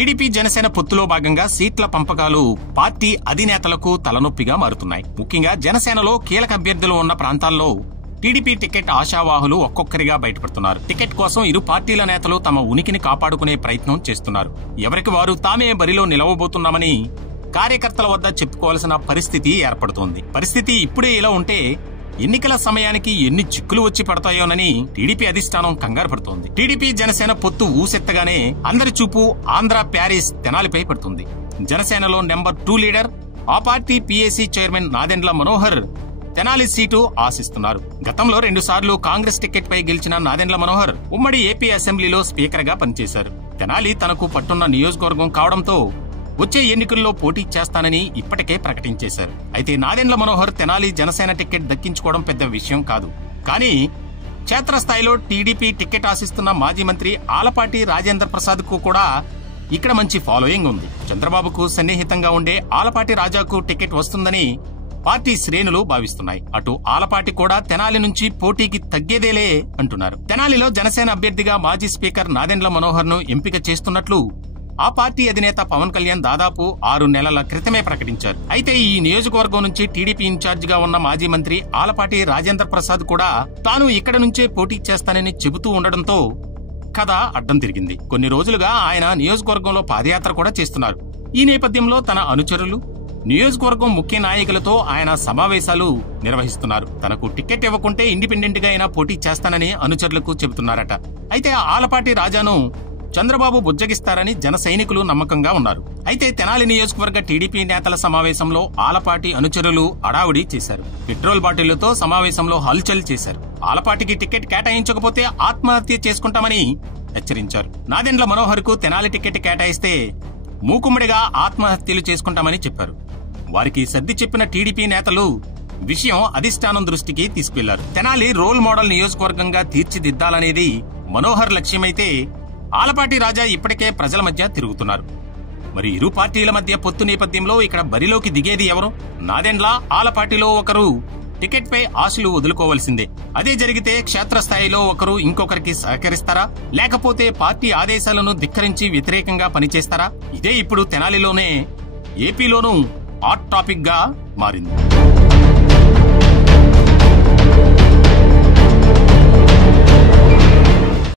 TDP Janasena పొత్తులో భాగంగా సీట్ల పంపకాలు పార్టీ అధినేతలకు తలనొప్పిగా మారుతున్నాయి. ముఖ్యంగా జనసేనలో కీలక అభ్యర్థులు ఉన్న ప్రాంతాల్లో టీడీపీ టికెట్ ఆశావాహులు ఒక్కొక్కరిగా బయటపడుతున్నారు. టికెట్ కోసం ఇరు పార్టీల నేతలు తమ ఉనికిని కాపాడుకునే ప్రయత్నం చేస్తున్నారు. ఎవరికి వారు తామే బరిలో నిలవబోతున్నామని కార్యకర్తల వద్ద చెప్పుకోవాల్సిన పరిస్థితి ఏర్పడుతోంది. పరిస్థితి ఇప్పుడే ఇలా ఉంటే ఎన్నికల సమయానికి ఎన్ని చిక్కులు వచ్చి పడతాయోనని టీడీపీ అధిష్టానం కంగారు పడుతోంది. టీడీపీ జనసేన పొత్తు ఊసెత్తగానే అందరి చూపు ఆంధ్ర ప్యారిస్ తెనాలిపై పడుతుంది. జనసేనలో నెంబర్ 2 లీడర్, ఆ party PAC chairman Nadendla Manohar Tenali seat ఆశిస్తున్నారు. గతంలో 2 సార్లు కాంగ్రెస్ టికెట్ పై గెలిచిన నాదెండ్ల మనోహర్ ఉమ్మడి ఏపీ అసెంబ్లీలో స్పీకర్ గా పనిచేశారు. తెనాలి తనకు పట్టున్న నియోజకవర్గం కావడంతో వచ్చే ఎన్నికల్లో పోటీ చేస్తానని ఇప్పటికే ప్రకటించేశారు. అయితే నాదెండ్ల మనోహర్ తెనాలి జనసేన టికెట్ దక్కించుకోవడం పెద్ద విషయం కాదు. కానీ క్షేత్రస్థాయిలో టీడీపీ టికెట్ ఆశిస్తున్న మాజీ మంత్రి ఆలపాటి రాజేంద్ర ప్రసాద్ కు కూడా ఇక్కడ మంచి ఫాలోయింగ్ ఉంది. చంద్రబాబుకు సన్నిహితంగా ఉండే ఆలపాటి రాజాకు టికెట్ వస్తుందని పార్టీ శ్రేణులు భావిస్తున్నాయి. అటు ఆలపాటి కూడా తెనాలి నుంచి పోటీకి తగ్గేదేలే అంటున్నారు. తెనాలిలో జనసేన అభ్యర్థిగా మాజీ స్పీకర్ నాదెండ్ల మనోహర్ ను ఎంపిక చేస్తున్నట్లు ఆ పార్టీ అధినేత పవన్ కళ్యాణ్ దాదాపు 6 నెలల క్రితమే ప్రకటించారు. అయితే ఈ నియోజకవర్గం నుంచి టీడీపీ ఇన్ఛార్జ్ గా ఉన్న మాజీ మంత్రి ఆలపాటి రాజేంద్ర ప్రసాద్ కూడా తాను ఇక్కడ నుంచే పోటీ చేస్తానని చెబుతూ ఉండడంతో కథ అడ్డం తిరిగింది. కొన్ని రోజులుగా ఆయన నియోజకవర్గంలో పాదయాత్ర కూడా చేస్తున్నారు. ఈ నేపథ్యంలో తన అనుచరులు, నియోజకవర్గం ముఖ్య నాయకులతో ఆయన సమావేశాలు నిర్వహిస్తున్నారు. తనకు టికెట్ ఇవ్వకుంటే ఇండిపెండెంట్ గా అయినా పోటీ చేస్తానని అనుచరులకు చెబుతున్నారట. అయితే ఆలపాటి రాజాను చంద్రబాబు బుజ్జగిస్తారని జన సైనికులు నమ్మకంగా ఉన్నారు. అయితే తెనాలి నియోజకవర్గ టీడీపీ నేతల సమావేశంలో ఆలపాటి అనుచరులు అడావుడి చేశారు. పెట్రోల్ బాటిళ్లతో సమావేశంలో హల్చల్ చేశారు. ఆలపాటికి టికెట్ కేటాయించకపోతే ఆత్మహత్య చేసుకుంటామని హెచ్చరించారు. నాదెండ్ల మనోహర్ కు తెనాలి టికెట్ కేటాయిస్తే మూకుమ్మడిగా ఆత్మహత్యలు చేసుకుంటామని చెప్పారు. వారికి సర్ది చెప్పిన టీడీపీ నేతలు విషయం అధిష్టానం దృష్టికి తీసుకెళ్లారు. తెనాలి రోల్ మోడల్ నియోజకవర్గంగా తీర్చిదిద్దాలనేది మనోహర్ లక్ష్యమైతే ఆలపాటి రాజా ఇప్పటికే ప్రజల మధ్య తిరుగుతున్నారు. మరి ఇరు పార్టీల మధ్య పొత్తు నేపథ్యంలో ఇక్కడ బరిలోకి దిగేది ఎవరు? నాదెండ్ల, ఆలపాటిలో ఒకరు టికెట్ పై ఆశలు వదులుకోవాల్సిందే. అదే జరిగితే క్షేత్రస్థాయిలో ఒకరు ఇంకొకరికి సహకరిస్తారా, లేకపోతే పార్టీ ఆదేశాలను ధిక్కరించి వ్యతిరేకంగా పనిచేస్తారా? ఇదే ఇప్పుడు తెనాలిలోనే ఏపీలోనూ హాట్ టాపిక్ గా మారింది.